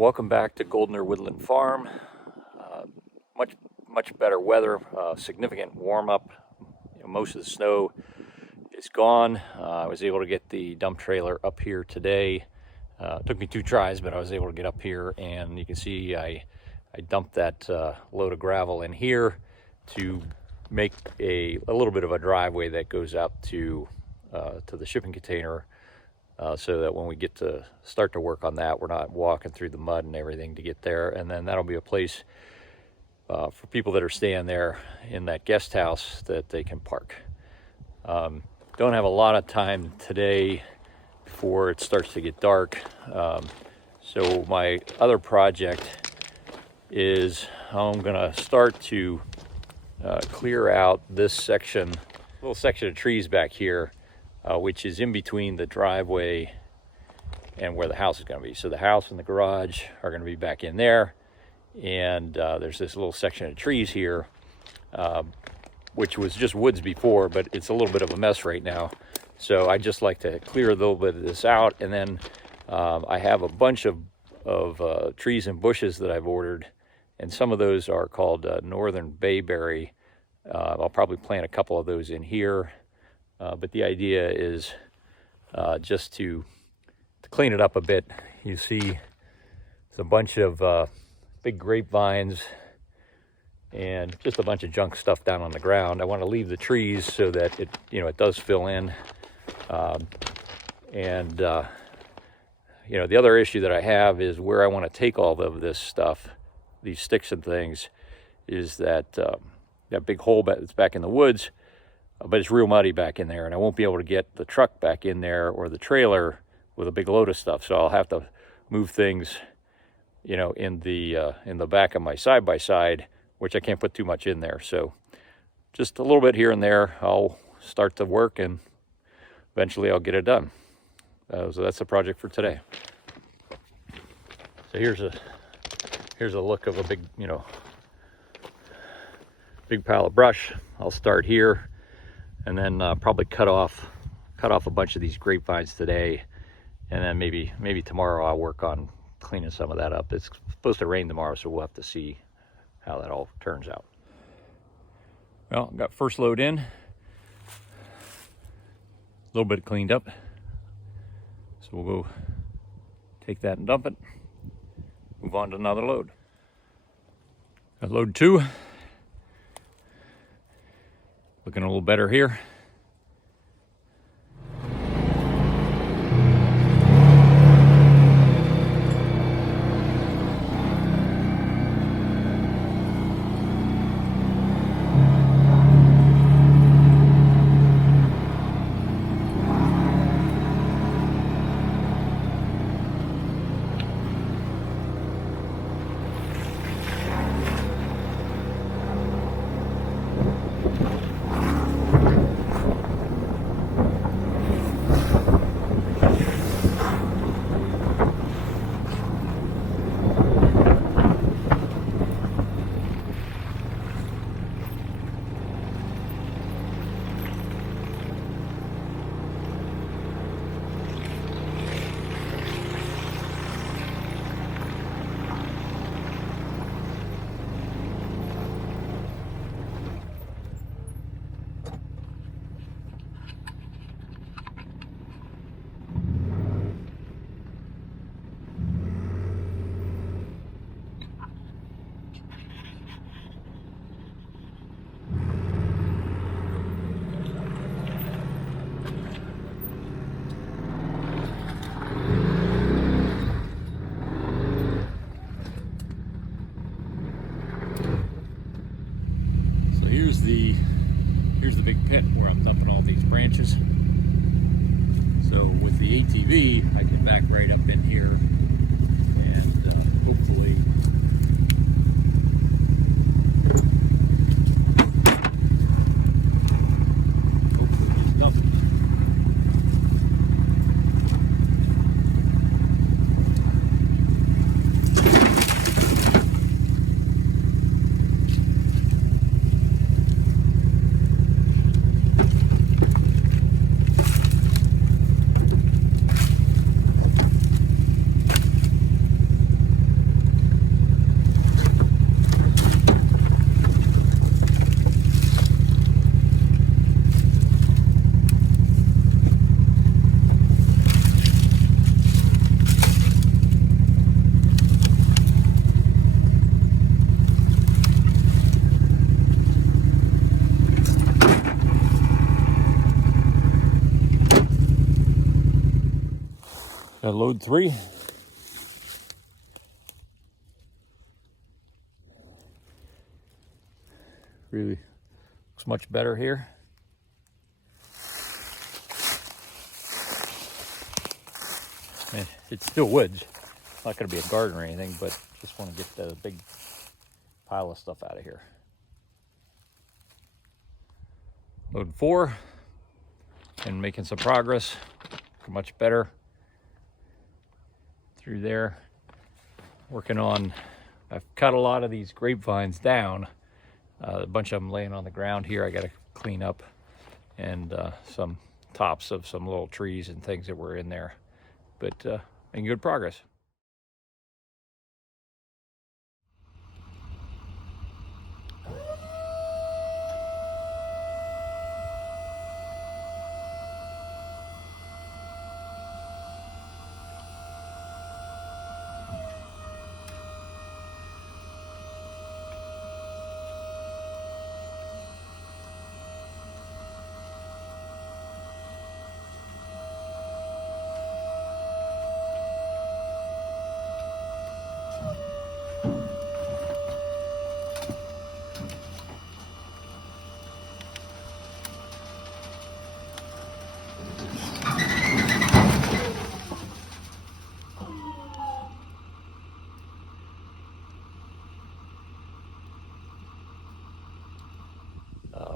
Welcome back to Goldener Woodland Farm. Uh, much better weather, significant warm up. Most of the snow is gone. I was able to get the dump trailer up here today. It took me 2 tries, but I was able to get up here, and you can see I dumped that load of gravel in here to make a little bit of a driveway that goes out to the shipping container. So that when we get to start to work on that, we're not walking through the mud and everything to get there. And then that'll be a place for people that are staying there in that guest house that they can park. Don't have a lot of time today before it starts to get dark. So my other project is I'm gonna start to clear out this section, little section of trees back here, which is in between the driveway and where the house is going to be. So the house and the garage are going to be back in there, and there's this little section of trees here, which was just woods before, but it's a little bit of a mess right now. So I just like to clear a little bit of this out, and then I have a bunch of trees and bushes that I've ordered, and some of those are called northern bayberry. I'll probably plant a couple of those in here. But the idea is just to clean it up a bit. You see it's a bunch of big grapevines and just a bunch of junk stuff down on the ground. I want to leave the trees so that it does fill in. The other issue that I have is where I want to take all of this stuff, these sticks and things, is that that big hole that's back in the woods. But it's real muddy back in there, and I won't be able to get the truck back in there or the trailer with a big load of stuff. So I'll have to move things, in the back of my side-by-side, which I can't put too much in there. So just a little bit here and there. I'll start to work, and eventually I'll get it done. So that's the project for today. So here's a look of a big pile of brush. I'll start here. And then probably cut off a bunch of these grapevines today, and then maybe tomorrow I'll work on cleaning some of that up. It's supposed to rain tomorrow, so we'll have to see how that all turns out. Well, got first load in, a little bit cleaned up, so we'll go take that and dump it, move on to another load. Got load 2. Looking a little better here. Here's the big pit where I'm dumping all these branches. So with the ATV, I can back right up in here and hopefully just dump it. Got load 3. Really looks much better here. And it's still woods. It's not going to be a garden or anything, but just want to get the big pile of stuff out of here. Load 4, and making some progress. Much better through there. Working on, I've cut a lot of these grapevines down. A bunch of them laying on the ground here I got to clean up, and some tops of some little trees and things that were in there. But making good progress.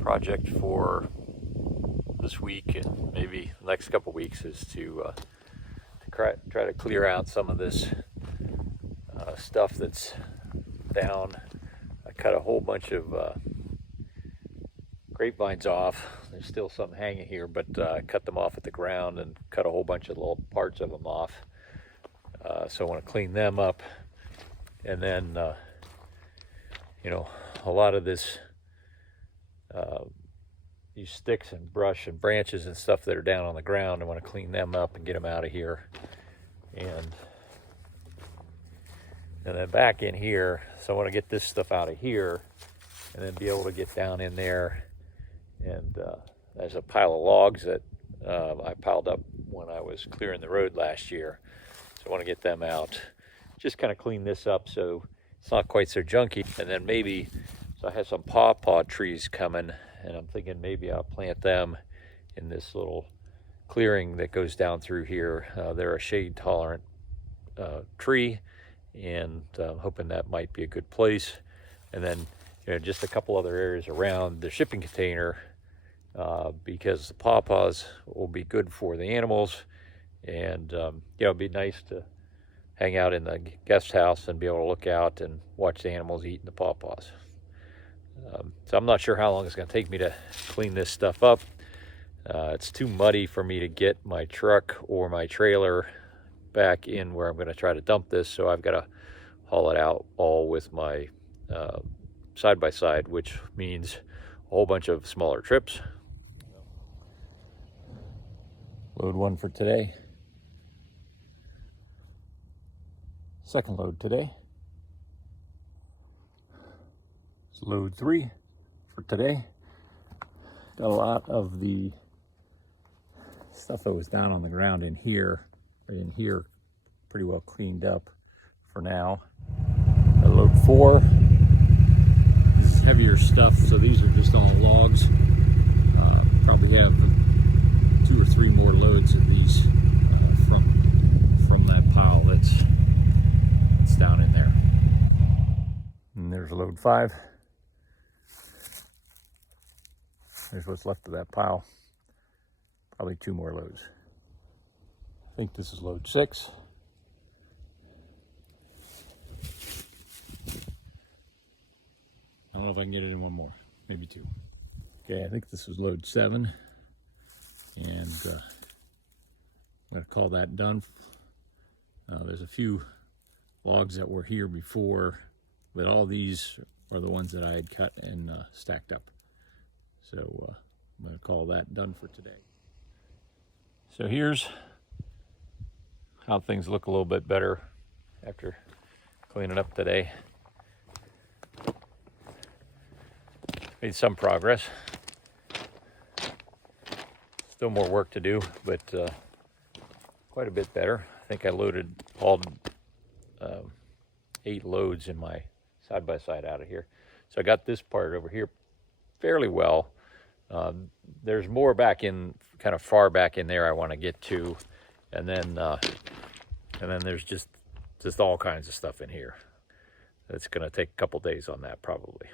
Project for this week and maybe the next couple weeks is to try to clear out some of this stuff that's down. I cut a whole bunch of grapevines off. There's still some hanging here, but I cut them off at the ground and cut a whole bunch of little parts of them off. So I want to clean them up, and then you know, a lot of this these sticks and brush and branches and stuff that are down on the ground, I want to clean them up and get them out of here. And then back in here, so I want to get this stuff out of here and then be able to get down in there. And there's a pile of logs that I piled up when I was clearing the road last year. So I want to get them out, just kind of clean this up so it's not quite so junky. And then maybe, so I have some pawpaw trees coming, and I'm thinking maybe I'll plant them in this little clearing that goes down through here. They're a shade tolerant tree, and I'm hoping that might be a good place. And then, you know, just a couple other areas around the shipping container, because the pawpaws will be good for the animals. And you know, it'd be nice to hang out in the guest house and be able to look out and watch the animals eating the pawpaws. So I'm not sure how long it's going to take me to clean this stuff up. It's too muddy for me to get my truck or my trailer back in where I'm going to try to dump this, so I've got to haul it out all with my side-by-side, which means a whole bunch of smaller trips. Load 1 for today. Second load today. It's load 3 for today. Got a lot of the stuff that was down on the ground in here, pretty well cleaned up for now. Got load 4. This is heavier stuff, so these are just all logs. Probably have 2 or 3 more loads of these from that pile that's down in there. And there's load 5. There's what's left of that pile. Probably 2 more loads. I think this is load 6. I don't know if I can get it in one more, maybe 2. Okay, I think this is load 7. And I'm going to call that done. There's a few logs that were here before, but all these are the ones that I had cut and stacked up. So I'm going to call that done for today. So here's how things look a little bit better after cleaning up today. Made some progress. Still more work to do, but quite a bit better. think I loaded all 8 loads in my side-by-side out of here. So I got this part over here fairly well. There's more back in, kind of far back in there I want to get to, and then there's just all kinds of stuff in here. It's going to take a couple days on that probably.